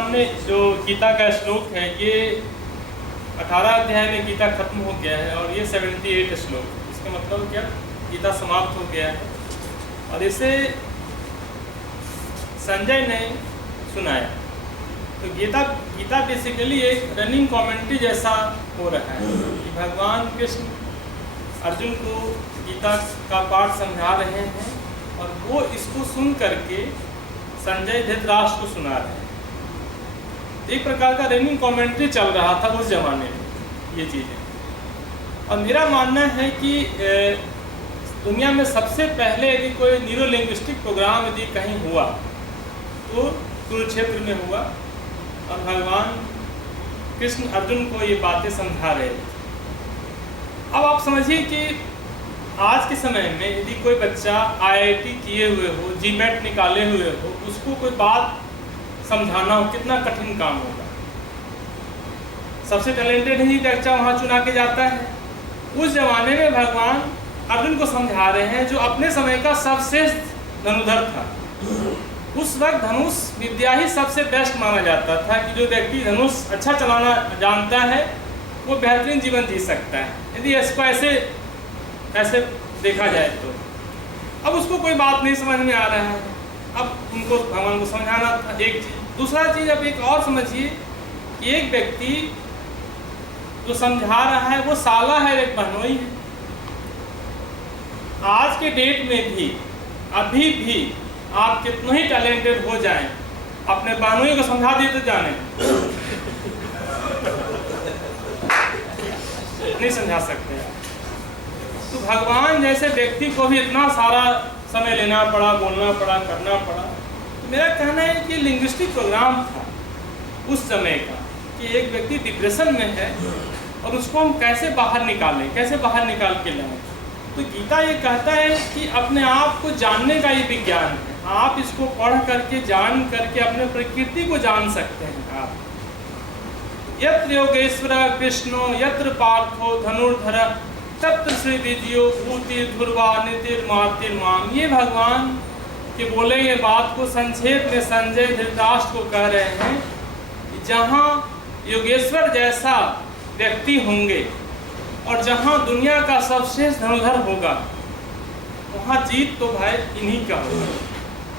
सामने जो गीता का श्लोक है, ये 18 अध्याय में गीता खत्म हो गया है और ये 78 श्लोक, इसका मतलब क्या, गीता समाप्त हो गया है और इसे संजय ने सुनाया। तो गीता बेसिकली एक रनिंग कमेंट्री जैसा हो रहा है कि भगवान कृष्ण अर्जुन को गीता का पाठ समझा रहे हैं और वो इसको सुन करके संजय धृतराष्ट्र को सुना रहे हैं। एक प्रकार का रनिंग कमेंट्री चल रहा था उस जमाने में ये चीज़ें। और मेरा मानना है कि दुनिया में सबसे पहले यदि कोई न्यूरो लिंग्विस्टिक प्रोग्राम यदि कहीं हुआ तो कुरुक्षेत्र में हुआ और भगवान कृष्ण अर्जुन को ये बातें समझा रहे थे। अब आप समझिए कि आज के समय में यदि कोई बच्चा IIT किए हुए हो, GMAT निकाले हुए हो, उसको कोई बात समझाना हो, कितना कठिन काम होगा। सबसे टैलेंटेड ही बच्चा वहाँ चुना के जाता है। उस जमाने में भगवान अर्जुन को समझा रहे हैं जो अपने समय का सर्वश्रेष्ठ धनुर्धर था। उस वक्त धनुष विद्या ही सबसे बेस्ट माना जाता था कि जो व्यक्ति धनुष अच्छा चलाना जानता है वो बेहतरीन जीवन जी सकता है, यदि इसको ऐसे देखा जाए तो। अब उसको कोई बात नहीं समझ में आ रहा है, अब उनको भगवान को समझाना था एक चीज़। दूसरा चीज़, अब एक और समझिए कि एक व्यक्ति जो समझा रहा है वो साला है, एक बहनोई है। आज के डेट में भी अभी भी आप कितना ही टैलेंटेड हो जाएं, अपने बहनोई को समझा देते जाने नहीं समझा सकते। तो भगवान जैसे व्यक्ति को भी इतना सारा समय लेना पड़ा, बोलना पड़ा, करना पड़ा। तो मेरा कहना है कि लिंग्विस्टिक प्रोग्राम था उस समय का कि एक व्यक्ति डिप्रेशन में है और उसको हम कैसे बाहर निकालें, कैसे बाहर निकाल के लाएं। तो गीता ये कहता है कि अपने आप को जानने का ये विज्ञान है। आप इसको पढ़ करके, जान करके अपने प्रकृति को जान सकते हैं। आप यत्र योगेश्वर कृष्णो यत्र पार्थो धनुर्धर तत्र श्री विजयो भूति ध्रुवा नितिर्मातिर्माम। ये भगवान के बोले ये बात को संक्षेप में संजय धृतराष्ट्र को कह रहे हैं कि जहाँ योगेश्वर जैसा व्यक्ति होंगे और जहाँ दुनिया का सर्वश्रेष्ठ धनुर्धर होगा वहाँ जीत तो भाई इन्हीं का होगा।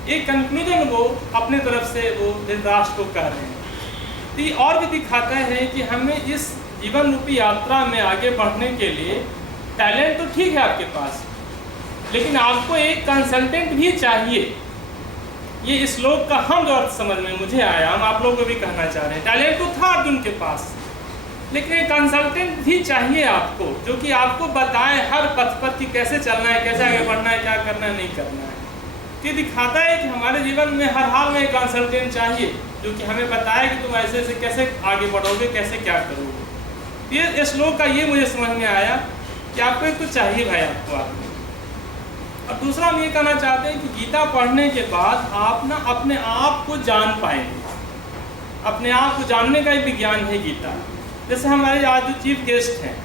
एक कंक्लूजन वो अपने तरफ से वो धृतराष्ट्र को कह रहे हैं। तो ये और भी दिखाता है कि हमें इस जीवन रूपी यात्रा में आगे बढ़ने के लिए टैलेंट तो ठीक है आपके पास, लेकिन आपको एक कंसल्टेंट भी चाहिए। ये श्लोक का हम जो अर्थ समझ में मुझे आया, हम आप लोगों को भी कहना चाह रहे हैं, टैलेंट तो था अर्जुन के पास, लेकिन एक कंसल्टेंट भी चाहिए आपको जो कि आपको बताए हर पथ पर कि कैसे चलना है, कैसे आगे बढ़ना है, क्या करना है, नहीं करना है। ये दिखाता है कि हमारे जीवन में हर हाल में एक कंसल्टेंट चाहिए जो कि हमें बताए कि तुम ऐसे ऐसे कैसे आगे बढ़ोगे, कैसे क्या करोगे। ये श्लोक का ये मुझे समझ में आया कि आपको एक तो चाहिए भाई आपको आपको। और दूसरा हम ये कहना चाहते हैं कि गीता पढ़ने के बाद आप ना अपने आप को जान पाएंगे। अपने आप को जानने का ही विज्ञान है गीता। जैसे हमारे आज जो चीफ गेस्ट हैं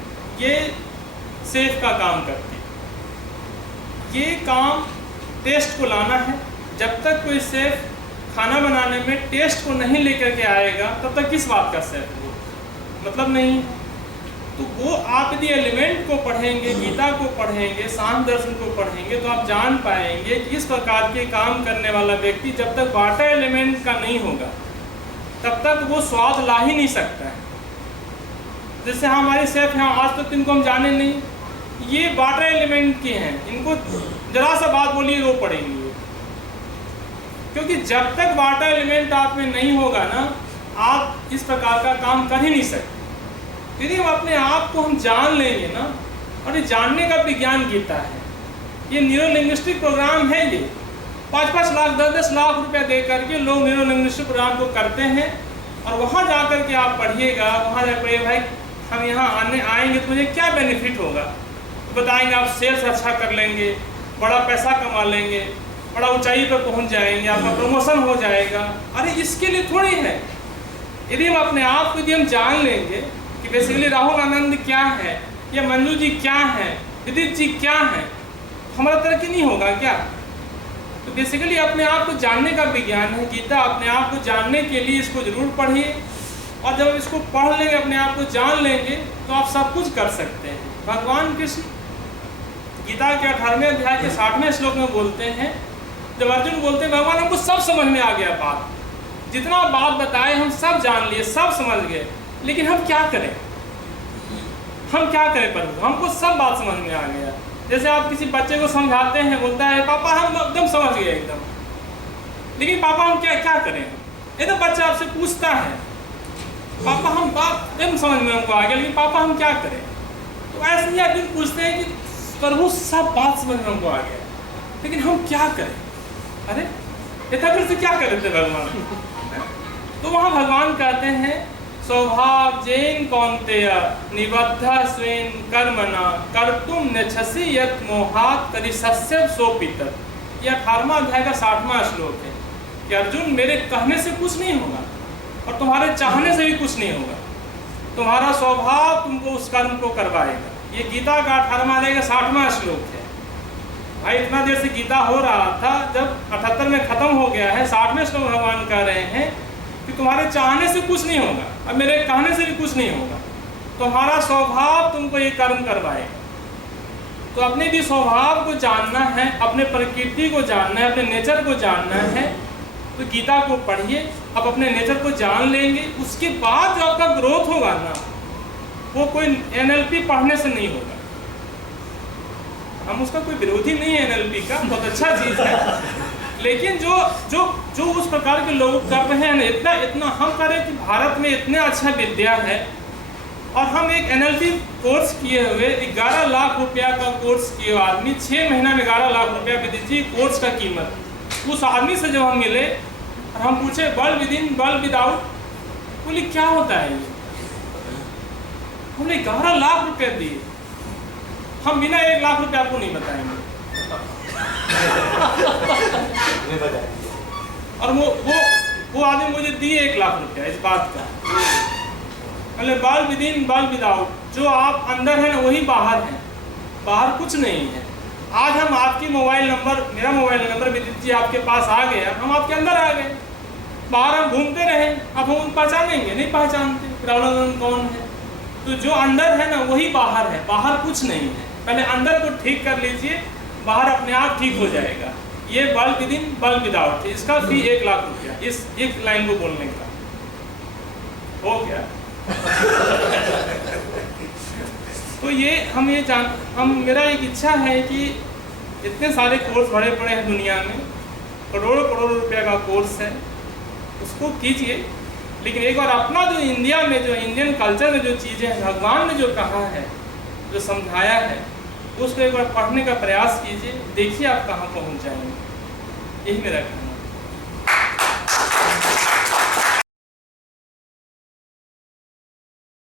ये सेफ का काम करते हैं। ये काम टेस्ट को लाना है। जब तक कोई सेफ खाना बनाने में टेस्ट को नहीं लेकर के आएगा तब तक किस बात का सेफ हो, मतलब नहीं। तो वो आप यदि एलिमेंट को पढ़ेंगे, गीता को पढ़ेंगे, सांख्य दर्शन को पढ़ेंगे तो आप जान पाएंगे कि इस प्रकार के काम करने वाला व्यक्ति जब तक वाटर एलिमेंट का नहीं होगा तब तक वो स्वाद ला ही नहीं सकता है। जैसे हमारे सेफ हैं, आज तक इनको हम जाने नहीं, ये वाटर एलिमेंट के हैं, इनको जरा सा बात बोलिए रो पड़ेंगे। क्योंकि जब तक वाटर एलिमेंट आप में नहीं होगा ना, आप इस प्रकार का काम कर ही नहीं सकते। यदि हम अपने आप को हम जान लेंगे ना, और ये जानने का विज्ञान गीता है, ये न्यूरो लिंग्विस्टिक प्रोग्राम है। ये 5-5 लाख 10-10 लाख रुपया दे करके लोग न्यूरो लिंग्विस्टिक प्रोग्राम को करते हैं और वहाँ जा कर के आप पढ़िएगा, वहाँ जा पढ़िए भाई हम यहाँ आएंगे तो मुझे क्या बेनिफिट होगा। तो बताएंगे आप सेल्स अच्छा कर लेंगे, बड़ा पैसा कमा लेंगे, बड़ा ऊंचाई पर पहुँच जाएंगे, आपका प्रमोशन हो जाएगा। अरे इसके लिए थोड़ी है। यदि हम अपने आप को यदि हम जान लेंगे कि बेसिकली राहुल आनंद क्या है या मंजू जी क्या है, विदित जी क्या है, हमारा तरक्की नहीं होगा क्या? तो बेसिकली अपने आप को जानने का विज्ञान है गीता। अपने आप को जानने के लिए इसको जरूर पढ़िए, और जब इसको पढ़ लेंगे, अपने आप को जान लेंगे, तो आप सब कुछ कर सकते हैं। भगवान कृष्ण गीता के 18वें अध्याय के 60वें श्लोक में बोलते हैं, जब अर्जुन बोलते हैं भगवान हमको सब समझ में आ गया, बात जितना बात बताए हम सब जान लिए, सब समझ गए, लेकिन हम क्या करें, हम क्या करें प्रभु, हमको सब बात समझ में आ गया। जैसे आप किसी बच्चे को समझाते हैं, बोलता है पापा हम एकदम समझ गए एकदम, लेकिन पापा हम क्या क्या करें। ये तो बच्चा आपसे पूछता है पापा हम बात एकदम समझ में हमको आ गया, लेकिन पापा हम क्या करें। तो ऐसे ही अर्जुन पूछते हैं कि प्रभु सब बात समझ में हमको आ गया, लेकिन हम क्या करें। अरे इतना फिर से क्या कर रहे थे भगवान। तो वहाँ भगवान कहते हैं स्वभाव जैन कौन्तेय निबद्ध स्वेन कर्मणा कर्तुम नेच्छसि यत् मोहात् करिष्यस्य सोपितत्। यह 18वां अध्याय का 60वां श्लोक है कि अर्जुन मेरे कहने से कुछ नहीं होगा और तुम्हारे चाहने से भी कुछ नहीं होगा, तुम्हारा स्वभाव तुमको उस कर्म को करवाएगा। ये गीता का 18वां अध्याय का 60वां श्लोक है। भाई इतना देर से गीता हो रहा था, जब 78 में खत्म हो गया है, 60वें श्लोक भगवान कह रहे हैं कि तुम्हारे चाहने से कुछ नहीं होगा और मेरे कहने से भी कुछ नहीं होगा, तुम्हारा स्वभाव तुमको ये कर्म करवाएगा। तो अपने भी स्वभाव को जानना है, अपने प्रकृति को जानना है, अपने नेचर को जानना है, तो गीता को पढ़िए। अब अपने नेचर को जान लेंगे, उसके बाद जो आपका ग्रोथ होगा ना, वो कोई NLP पढ़ने से नहीं होगा। हम उसका कोई विरोधी नहीं है, NLP का बहुत अच्छा चीज़ है, लेकिन जो जो जो उस प्रकार के लोग कर रहे हैं ना, इतना हम करें कि भारत में इतने अच्छा विद्या है, और हम एक NLP कोर्स किए हुए 11 लाख रुपया का कोर्स किए हुए आदमी 6 महीना में 11 लाख रुपया भी दीजिए कोर्स का कीमत। उस आदमी से जब हम मिले और हम पूछे world with in world without, बोली क्या होता है ये। हमने 11 लाख रुपया दिए, हम बिना 1 लाख रुपया आपको नहीं बताएंगे। और वो आदमी मुझे दिए 1 लाख रुपया इस बात का। मतलब world with in world without, जो आप अंदर है ना वही बाहर है, बाहर कुछ नहीं है। आज हम आपकी मोबाइल नंबर, मेरा मोबाइल नंबर विदित जी आपके पास आ गया, हम आपके अंदर आ गए। बाहर हम घूमते रहे, अब हम पहचानेंगे नहीं, पहचानते प्रॉब्लम कौन है। तो जो अंदर है ना वही बाहर है, बाहर कुछ नहीं है। पहले अंदर को ठीक कर लीजिए, बाहर अपने आप ठीक हो जाएगा। ये world with in world without है, इसका फी 1 लाख रुपया, इस एक लाइन को बोलने का हो गया। तो ये हम मेरा एक इच्छा है कि इतने सारे कोर्स भरे पड़े हैं दुनिया में, करोड़ों करोड़ों रुपया का कोर्स है, उसको कीजिए। लेकिन एक बार अपना जो इंडिया में, जो इंडियन कल्चर में जो चीज़ें हैं, भगवान ने जो कहा है, जो समझाया है, उसको एक बार पढ़ने का प्रयास कीजिए, देखिए आप कहाँ पहुँच जाएंगे। यही मेरा कहना है।